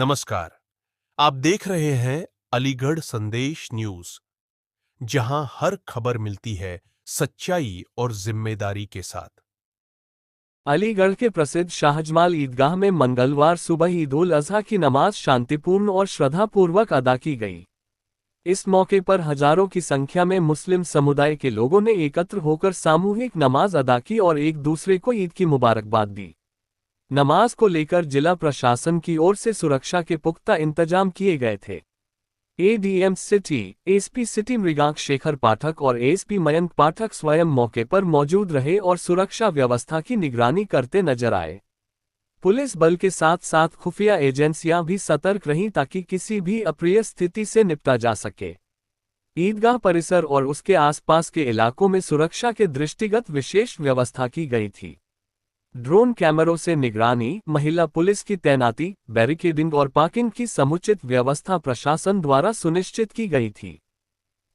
नमस्कार। आप देख रहे हैं अलीगढ़ संदेश न्यूज, जहां हर खबर मिलती है सच्चाई और जिम्मेदारी के साथ। अलीगढ़ के प्रसिद्ध शाहजमाल ईदगाह में मंगलवार सुबह ईद उल अजहा की नमाज शांतिपूर्ण और श्रद्धापूर्वक अदा की गई। इस मौके पर हजारों की संख्या में मुस्लिम समुदाय के लोगों ने एकत्र होकर सामूहिक नमाज अदा की और एक दूसरे को ईद की मुबारकबाद दी। नमाज को लेकर जिला प्रशासन की ओर से सुरक्षा के पुख्ता इंतजाम किए गए थे। ADM city, SP city Mrigank Shekhar पाठक और एसपी मयंक पाठक स्वयं मौके पर मौजूद रहे और सुरक्षा व्यवस्था की निगरानी करते नजर आए। पुलिस बल के साथ साथ खुफिया एजेंसियां भी सतर्क रहीं ताकि किसी भी अप्रिय स्थिति से निपटा जा सके। ईदगाह परिसर और उसके आसपास के इलाकों में सुरक्षा के दृष्टिगत विशेष व्यवस्था की गई थी। ड्रोन कैमरों से निगरानी, महिला पुलिस की तैनाती, बैरिकेडिंग और पार्किंग की समुचित व्यवस्था प्रशासन द्वारा सुनिश्चित की गई थी।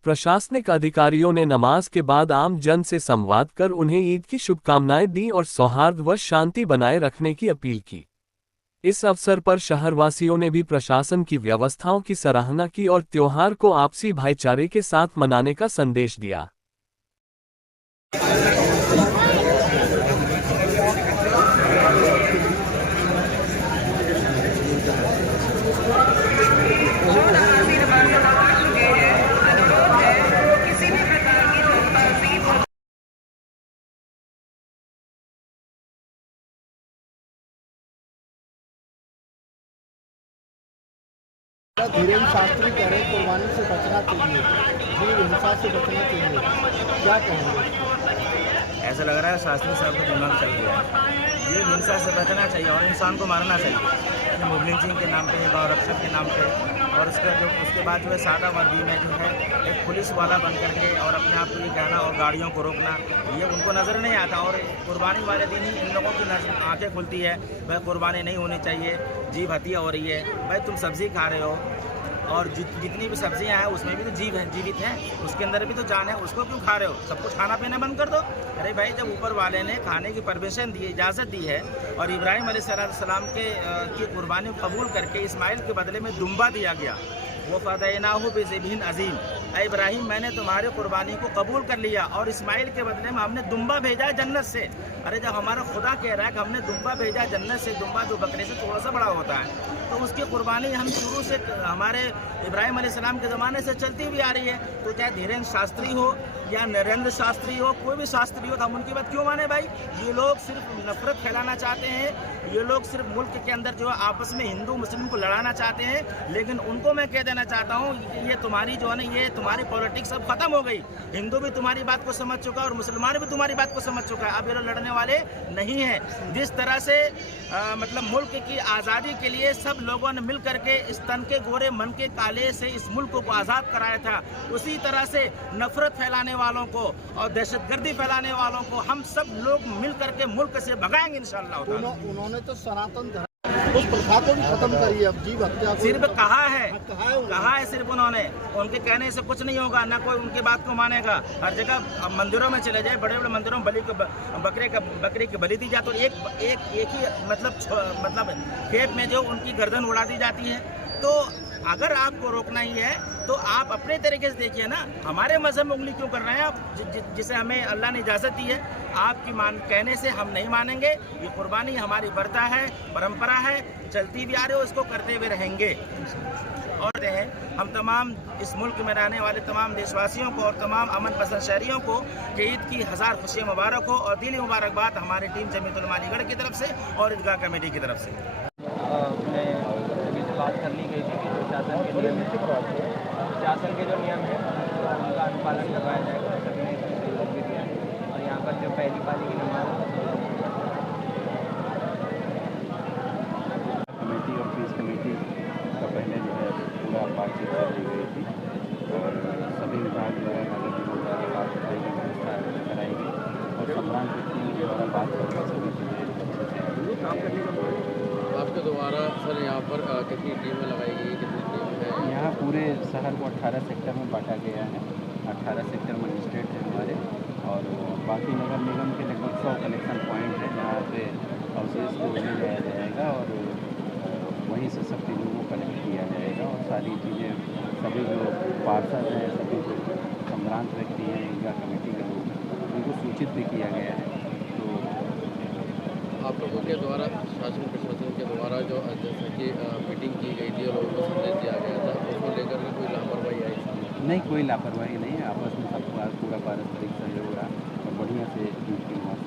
प्रशासनिक अधिकारियों ने नमाज के बाद आम जन से संवाद कर उन्हें ईद की शुभकामनाएं दी और सौहार्द व शांति बनाए रखने की अपील की। इस अवसर पर शहरवासियों ने भी प्रशासन की व्यवस्थाओं की सराहना की और त्योहार को आपसी भाईचारे के साथ मनाने का संदेश दिया। धीरेन्द्र शास्त्री कह रहे कुर्बानी से बचना चाहिए, जीव हिंसा से बचना चाहिए, क्या कहेंगे? ऐसा लग रहा है शास्त्री साहब को दिमाग चल गया है। जीव हिंसा से बचना चाहिए और इंसान को मारना चाहिए, मुबलिन सिंह के नाम पे, गौरक्षक के नाम पे। और उसके बाद जो है सादा वर्दी में जो है एक पुलिस वाला बन करके और अपने आप को ये कहना और गाड़ियों को रोकना, ये उनको नज़र नहीं आता। और कुर्बानी वाले दिन ही इन लोगों की आंखें खुलती है, भाई कुर्बानी नहीं होनी चाहिए, जीव हत्या हो रही है। भाई तुम सब्ज़ी खा रहे हो और जितनी भी सब्जियां हैं उसमें भी तो जीव है, जीवित हैं, उसके अंदर भी तो जान है, उसको क्यों खा रहे हो? सब कुछ खाना पीना बंद कर दो। अरे भाई, जब ऊपर वाले ने खाने की परमिशन दी, इजाज़त दी है और इब्राहिम अलैहिस्सलाम की कुर्बानी कबूल करके इस्माइल के बदले में दुम्बा दिया गया, वो फ़दैनाहु बिज़िब्हिन अज़ीम। इब्राहिम, मैंने तुम्हारी कुर्बानी को कबूल कर लिया और इस्माइल के बदले में हमने दुम्बा भेजा है जन्नत से। अरे जब हमारा खुदा कह रहा है कि हमने दुम्बा भेजा जन्नत से, दुम्बा जो बकरे से थोड़ा सा बड़ा होता है, तो उसकी कुर्बानी हम शुरू से हमारे इब्राहिम अलैहिस्सलाम के ज़माने से चलती हुई आ रही है। तो चाहे धीरेन्द्र शास्त्री हो या नरेंद्र शास्त्री हो, कोई भी शास्त्री हो, तो हम उनकी बात क्यों माने? भाई, ये लोग सिर्फ नफरत फैलाना चाहते हैं, ये लोग सिर्फ मुल्क के अंदर जो आपस में हिंदू मुस्लिम को लड़ाना चाहते हैं। लेकिन उनको मैं कह देना चाहता हूँ, ये तुम्हारी जो है ना, ये तुम्हारी पॉलिटिक्स अब खत्म हो गई। हिंदू भी तुम्हारी बात को समझ चुका है और मुसलमान भी तुम्हारी बात को समझ चुका है। अब ये लोग लड़ने वाले नहीं हैं। जिस तरह से मतलब मुल्क की आज़ादी के लिए सब लोगों ने मिल करके इस तन के गोरे मन के काले से इस मुल्क को आज़ाद कराया था, उसी तरह से नफरत फैलाने वालों को और दहशतगर्दी फैलाने वालों को हम सब लोग मिल करके मुल्क से भगाएंगे इंशाअल्लाह। उन्होंने तो सनातन धर्म उस प्रथा को भी खत्म करी है। अब जीव हत्या सिर्फ कहा है सिर्फ उन्होंने, उनके कहने से कुछ नहीं होगा, ना कोई उनकी बात को मानेगा। हर जगह मंदिरों में चले जाए, बड़े बड़े मंदिरों में बकरे की बलि दी जाती है, तो एक ही मतलब खेप में जो उनकी गर्दन उड़ा दी जाती है। तो अगर आपको रोकना ही है तो आप अपने तरीके से देखिए ना, हमारे मजहब में उंगली क्यों कर रहे हैं आप, जिसे हमें अल्लाह ने इजाज़त दी है। आपकी कहने से हम नहीं मानेंगे। ये कुर्बानी हमारी बर्ता है, परंपरा है, चलती भी आ रही हो, इसको करते हुए रहेंगे। और हम तमाम इस मुल्क में रहने वाले तमाम देशवासियों को और तमाम अमन पसंद शहरियों को कि ईद की हज़ार खुशियाँ मुबारक हो और दिली मुबारकबाद हमारी टीम जमीयत उलमा अलीगढ़ की तरफ से और ईदगाह कमेटी की तरफ से। बात कर ली गई थी कि शासन के जो नियम है उनका अनुपालन करवाया जाएगा। सभी लोग भी दिया और यहाँ पर जो पहली पाली की नमाज कमेटी और फीस कमेटी का पहले जो है पूरा बातचीत कर दी गई थी और सभी विभाग जो है नगर निगम द्वारा बात करने की व्यवस्था कराई गई और सम्मान की द्वारा बात करके सभी चीज़ें काम करने का आपके द्वारा सर यहाँ पर कितनी टीमें लगाई गई, कितनी टीम है? यहाँ पूरे शहर को 18 सेक्टर में बांटा गया है। 18 सेक्टर मजिस्ट्रेट है हमारे और बाकी नगर निगम के लगभग 100 कलेक्शन पॉइंट है जहाँ पे हाउसेज को ले जाया जाएगा और वहीं से सब चीज़ों को कलेक्ट किया जाएगा और सारी चीज़ें सभी जो पार्षद हैं, सभी जो सम्भ्रांत व्यक्ति हैं, ईदगाह कमेटी के लोग हैं, उनको सूचित भी किया गया है। तो आप लोगों के द्वारा शासन प्रशासन के द्वारा जो जैसे कि मीटिंग की गई थी और लोगों को संदेश दिया गया था, उसको लेकर के कोई लापरवाही आई थी? नहीं, कोई लापरवाही नहीं है, आपस में सबका पूरा पारस्परिक सहयोग रहा और बढ़िया से ईद की नमाज़